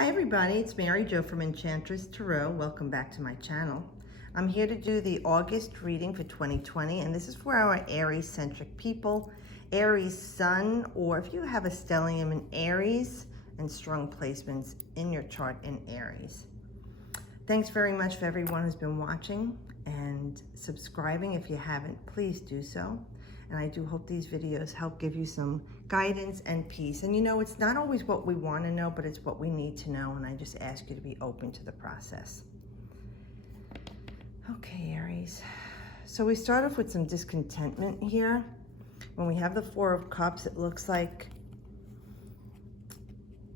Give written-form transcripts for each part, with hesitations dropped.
Hi everybody, it's Mary Jo from Enchantress Tarot. Welcome back to my channel. I'm here to do the August reading for 2020, and this is for our Aries-centric people, Aries Sun, or if you have a stellium in Aries and strong placements in your chart in Aries. Thanks very much for everyone who's been watching and subscribing. If you haven't, please do so. And I do hope these videos help give you some guidance and peace. And you know, it's not always what we want to know, but it's what we need to know. And I just ask you to be open to the process. Okay, Aries. So we start off with some discontentment here. When we have the Four of Cups, it looks like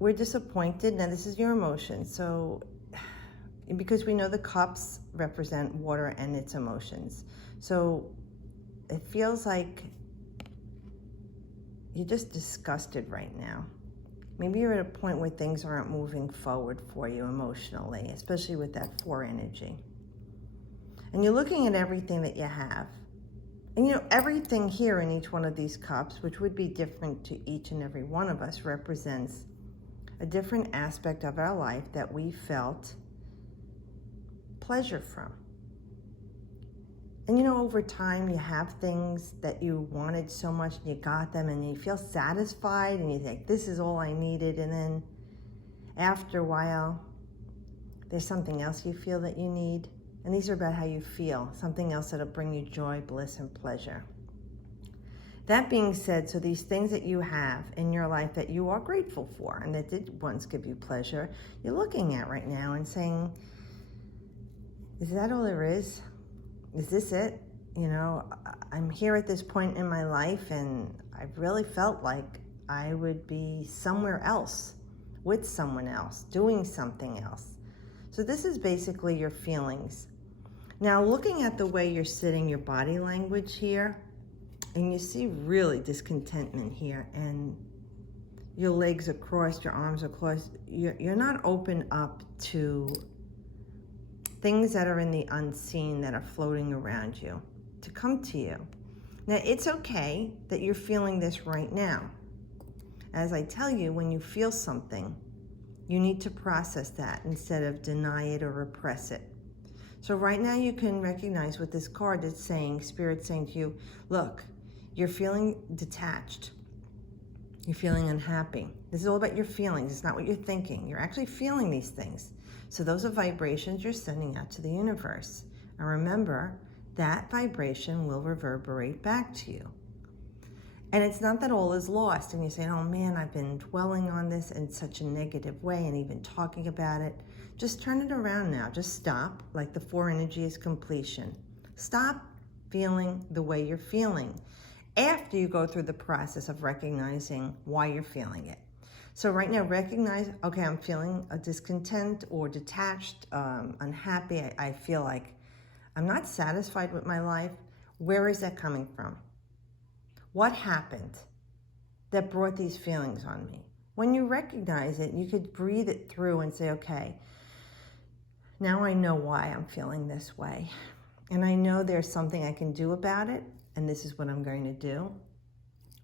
we're disappointed. Now, this is your emotions. So because we know the cups represent water and its emotions. So it feels like you're just disgusted right now. Maybe you're at a point where things aren't moving forward for you emotionally, especially with that four energy. And you're looking at everything that you have. And you know, everything here in each one of these cups, which would be different to each and every one of us, represents a different aspect of our life that we felt pleasure from. And you know, over time, you have things that you wanted so much and you got them and you feel satisfied and you think, this is all I needed. And then after a while, there's something else you feel that you need. And these are about how you feel, something else that'll bring you joy, bliss, and pleasure. That being said, so these things that you have in your life that you are grateful for and that did once give you pleasure, you're looking at right now and saying, is that all there is? Is this it? You know, I'm here at this point in my life and I really felt like I would be somewhere else, with someone else, doing something else. So this is basically your feelings. Now, looking at the way you're sitting, your body language here, and you see really discontentment here, and your legs are crossed, your arms are crossed. You're not open up to things that are in the unseen that are floating around you to come to you. Now, it's okay that you're feeling this right now. As I tell you, when you feel something, you need to process that instead of deny it or repress it. So right now you can recognize with this card that's saying, Spirit's saying to you, look, you're feeling detached. You're feeling unhappy. This is all about your feelings. It's not what you're thinking. You're actually feeling these things. So those are vibrations you're sending out to the universe. And remember, that vibration will reverberate back to you. And it's not that all is lost and you're saying, oh man, I've been dwelling on this in such a negative way and even talking about it. Just turn it around now. Just stop, like the four energy is completion. Stop feeling the way you're feeling after you go through the process of recognizing why you're feeling it. So right now, recognize, okay, I'm feeling a discontent or detached, unhappy. I feel like I'm not satisfied with my life. Where is that coming from? What happened that brought these feelings on me? When you recognize it, you could breathe it through and say, okay, now I know why I'm feeling this way. And I know there's something I can do about it, and this is what I'm going to do.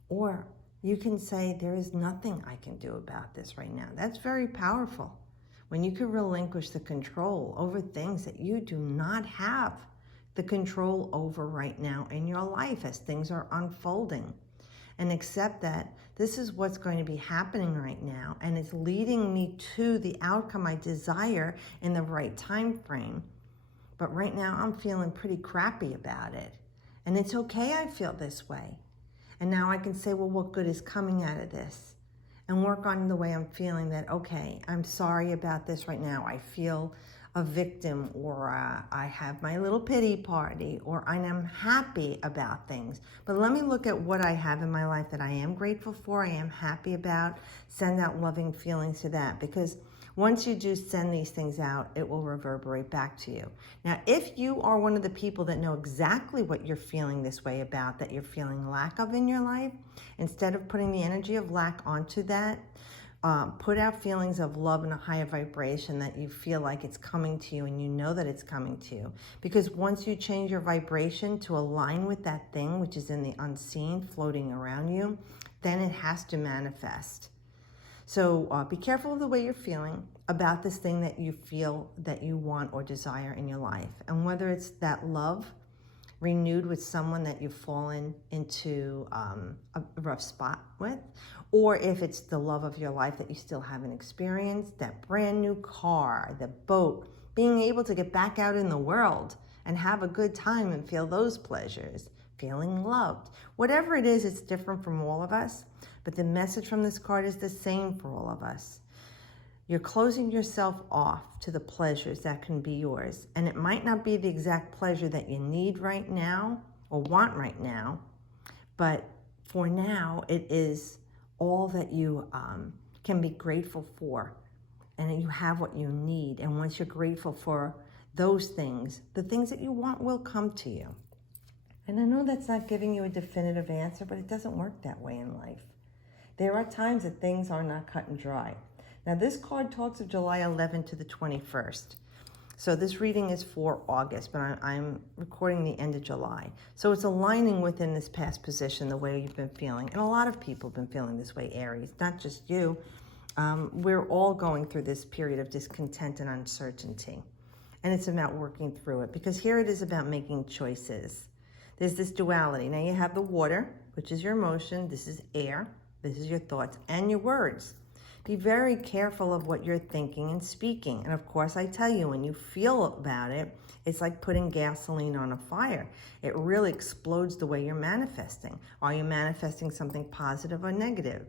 Or you can say, there is nothing I can do about this right now. That's very powerful. When you can relinquish the control over things that you do not have the control over right now in your life as things are unfolding. And accept that this is what's going to be happening right now, and it's leading me to the outcome I desire in the right time frame. But right now I'm feeling pretty crappy about it. And it's okay I feel this way. And now I can say, well, what good is coming out of this? And work on the way I'm feeling that, okay, I'm sorry about this right now. I feel a victim, or I have my little pity party, or I am happy about things. But let me look at what I have in my life that I am grateful for, I am happy about. Send out loving feelings to that, because once you do send these things out, it will reverberate back to you. Now, if you are one of the people that know exactly what you're feeling this way about, that you're feeling lack of in your life, instead of putting the energy of lack onto that, put out feelings of love and a higher vibration that you feel like it's coming to you and you know that it's coming to you. Because once you change your vibration to align with that thing, which is in the unseen, floating around you, then it has to manifest. So be careful of the way you're feeling about this thing that you feel that you want or desire in your life. And whether it's that love renewed with someone that you've fallen into a rough spot with, or if it's the love of your life that you still haven't experienced, that brand new car, the boat, being able to get back out in the world and have a good time and feel those pleasures, feeling loved. Whatever it is, it's different from all of us, but the message from this card is the same for all of us. You're closing yourself off to the pleasures that can be yours. And it might not be the exact pleasure that you need right now or want right now, but for now, it is all that you can be grateful for. And you have what you need. And once you're grateful for those things, the things that you want will come to you. And I know that's not giving you a definitive answer, but it doesn't work that way in life. There are times that things are not cut and dry. Now, this card talks of July 11th to the 21st. So this reading is for August, but I'm recording the end of July. So it's aligning within this past position the way you've been feeling. And a lot of people have been feeling this way, Aries, not just you. We're all going through this period of discontent and uncertainty. And it's about working through it, because here it is about making choices. There's this duality. Now you have the water, which is your emotion. This is air. This is your thoughts and your words. Be very careful of what you're thinking and speaking. And of course, I tell you, when you feel about it, it's like putting gasoline on a fire. It really explodes the way you're manifesting. Are you manifesting something positive or negative?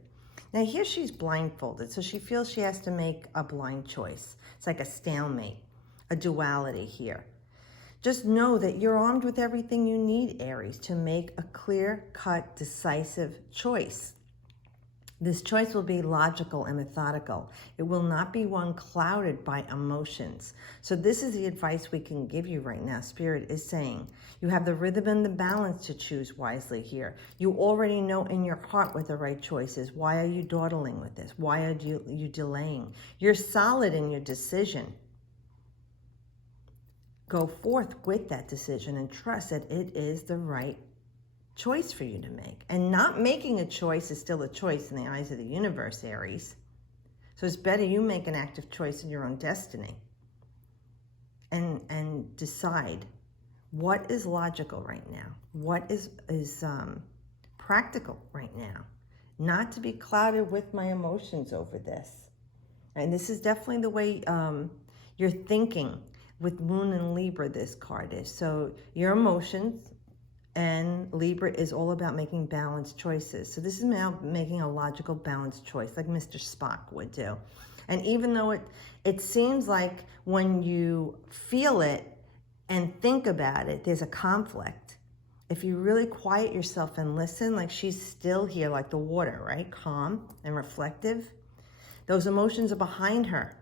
Now here she's blindfolded, so she feels she has to make a blind choice. It's like a stalemate, a duality here. Just know that you're armed with everything you need, Aries, to make a clear-cut, decisive choice. This choice will be logical and methodical. It will not be one clouded by emotions. So this is the advice we can give you right now. Spirit is saying you have the rhythm and the balance to choose wisely here. You already know in your heart what the right choice is. Why are you dawdling with this? Why are you delaying? You're solid in your decision. Go forth with that decision and trust that it is the right choice for you to make. And not making a choice is still a choice in the eyes of the universe, Aries. So it's better you make an active choice in your own destiny and decide what is logical right now, what is practical right now, not to be clouded with my emotions over this. And this is definitely the way you're thinking with Moon and Libra, this card is. So your emotions, and Libra is all about making balanced choices. So this is about making a logical, balanced choice, like Mr. Spock would do. And even though it seems like when you feel it and think about it, there's a conflict. If you really quiet yourself and listen, like she's still here, like the water, right? Calm and reflective. Those emotions are behind her.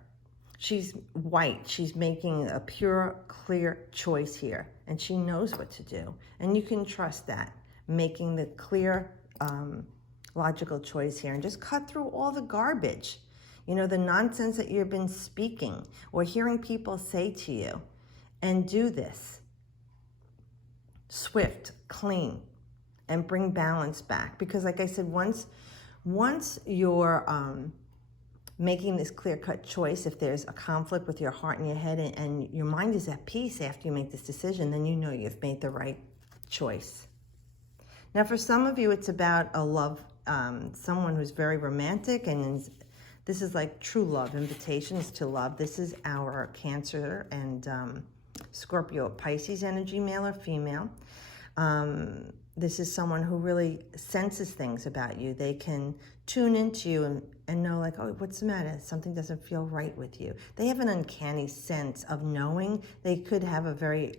She's white. She's making a pure, clear choice here. And she knows what to do. And you can trust that. Making the clear, logical choice here. And just cut through all the garbage. You know, the nonsense that you've been speaking or hearing people say to you. And do this. Swift, clean, and bring balance back. Because like I said, once you're making this clear-cut choice, if there's a conflict with your heart and your head and your mind is at peace after you make this decision, then you know you've made the right choice. Now, for some of you, it's about a love, someone who's very romantic, and this is like true love, invitations to love. This is our Cancer and Scorpio, Pisces energy, male or female. This is someone who really senses things about you. They can tune into you and know like, oh, what's the matter? Something doesn't feel right with you. They have an uncanny sense of knowing. They could have a very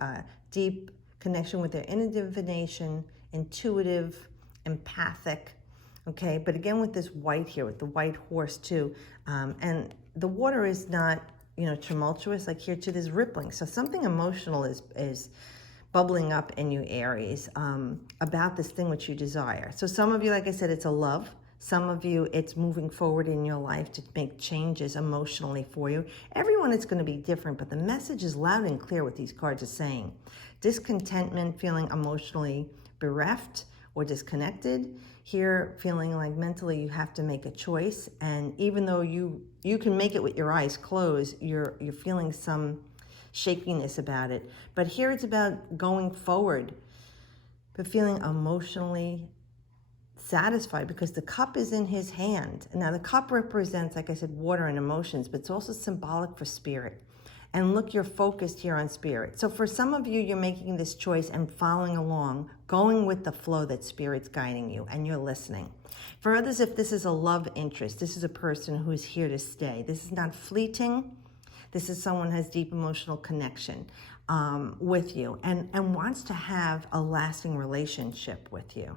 deep connection with their inner divination, intuitive, empathic, okay? But again, with this white here, with the white horse too, and the water is not, you know, tumultuous, like here too, there's rippling. So something emotional is bubbling up in you, Aries, about this thing which you desire. So some of you, like I said, it's a love. Some of you, it's moving forward in your life to make changes emotionally for you. Everyone is going to be different, but the message is loud and clear what these cards are saying. Discontentment, feeling emotionally bereft, or disconnected. Here, feeling like mentally you have to make a choice. And even though you can make it with your eyes closed, you're feeling some shakiness about it. But here it's about going forward, but feeling emotionally satisfied because the cup is in his hand. Now the cup represents, like I said, water and emotions, but it's also symbolic for spirit. And look, you're focused here on spirit. So for some of you, you're making this choice and following along, going with the flow that spirit's guiding you, and you're listening. For others, if this is a love interest, this is a person who's here to stay. This is not fleeting. This is someone who has deep emotional connection with you and wants to have a lasting relationship with you.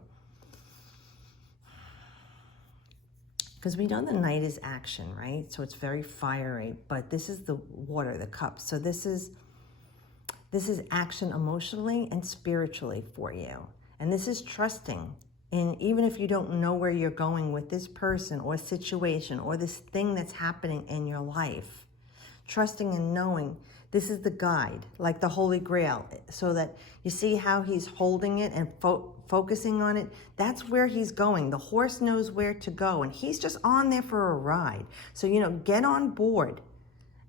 Because we know the knight is action, right? So it's very fiery, but this is the water, the cup. So this is action emotionally and spiritually for you. And this is trusting. And even if you don't know where you're going with this person or situation or this thing that's happening in your life, trusting and knowing this is the guide, like the Holy Grail, so that you see how he's holding it and focusing on it. That's where he's going. The horse knows where to go, and he's just on there for a ride. So, get on board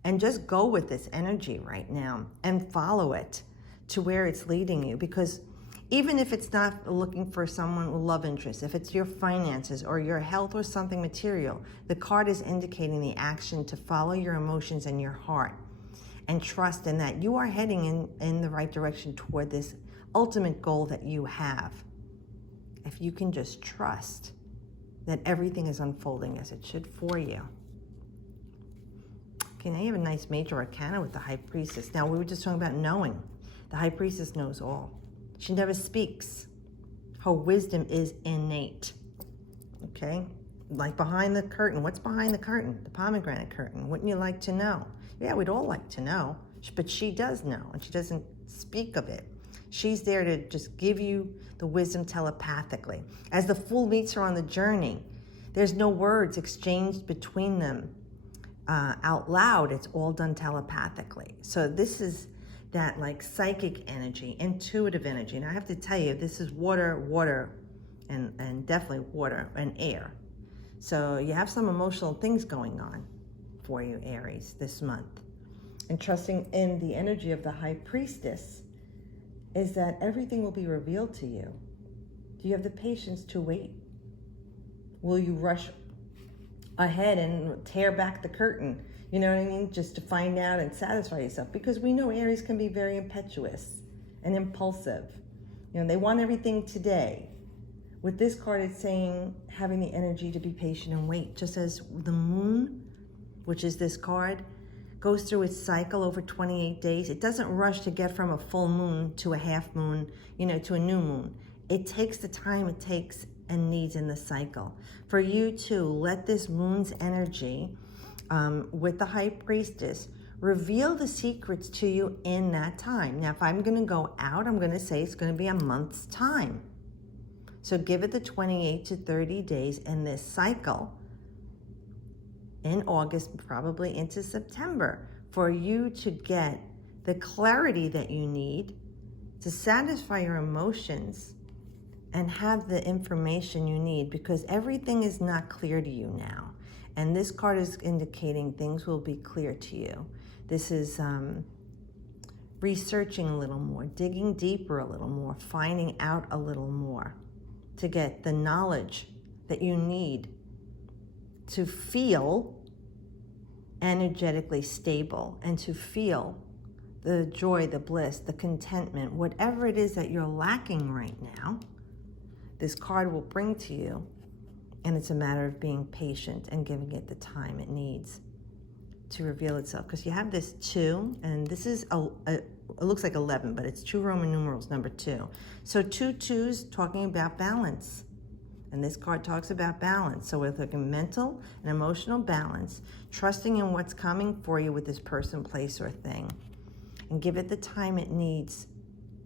and just go with this energy right now and follow it to where it's leading you. Because even if it's not looking for someone with love interest, if it's your finances or your health or something material, the card is indicating the action to follow your emotions and your heart and trust in that you are heading in the right direction toward this ultimate goal that you have. If you can just trust that everything is unfolding as it should for you. Okay, now you have a nice major arcana with the High Priestess. Now, we were just talking about knowing. The High Priestess knows all. She never speaks. Her wisdom is innate. Okay? Like behind the curtain. What's behind the curtain? The pomegranate curtain. Wouldn't you like to know? Yeah, we'd all like to know. But she does know, and she doesn't speak of it. She's there to just give you the wisdom telepathically. As the Fool meets her on the journey, there's no words exchanged between them out loud. It's all done telepathically. So this is that like psychic energy, intuitive energy. And I have to tell you, this is water, and definitely water and air. So you have some emotional things going on for you, Aries, this month. And trusting in the energy of the High Priestess is that everything will be revealed to you. Do you have the patience to wait? Will you rush ahead and tear back the curtain? You know what I mean? Just to find out and satisfy yourself. Because we know Aries can be very impetuous and impulsive. They want everything today. With this card, it's saying having the energy to be patient and wait. Just as the moon, which is this card, goes through its cycle over 28 days. It doesn't rush to get from a full moon to a half moon, to a new moon. It takes the time it takes and needs in the cycle. For you to let this moon's energy with the High Priestess reveal the secrets to you in that time. Now, if I'm going to go out, I'm going to say it's going to be a month's time. So give it the 28 to 30 days in this cycle in August, probably into September, for you to get the clarity that you need to satisfy your emotions and have the information you need, because everything is not clear to you now. And this card is indicating things will be clear to you. This is researching a little more, digging deeper a little more, finding out a little more to get the knowledge that you need to feel energetically stable and to feel the joy, the bliss, the contentment, whatever it is that you're lacking right now, this card will bring to you. And it's a matter of being patient and giving it the time it needs to reveal itself. Because you have this 2, and this is, it looks like 11, but it's 2 Roman numerals, number 2. So 2 2s talking about balance. And this card talks about balance. So with like a mental and emotional balance, trusting in what's coming for you with this person, place, or thing. And give it the time it needs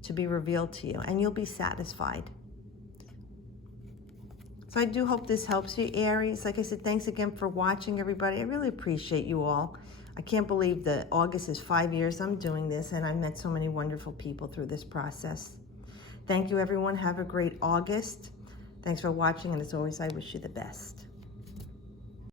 to be revealed to you. And you'll be satisfied. So I do hope this helps you, Aries. Like I said, thanks again for watching, everybody. I really appreciate you all. I can't believe that August is 5 years I'm doing this, and I've met so many wonderful people through this process. Thank you, everyone. Have a great August. Thanks for watching, and as always, I wish you the best.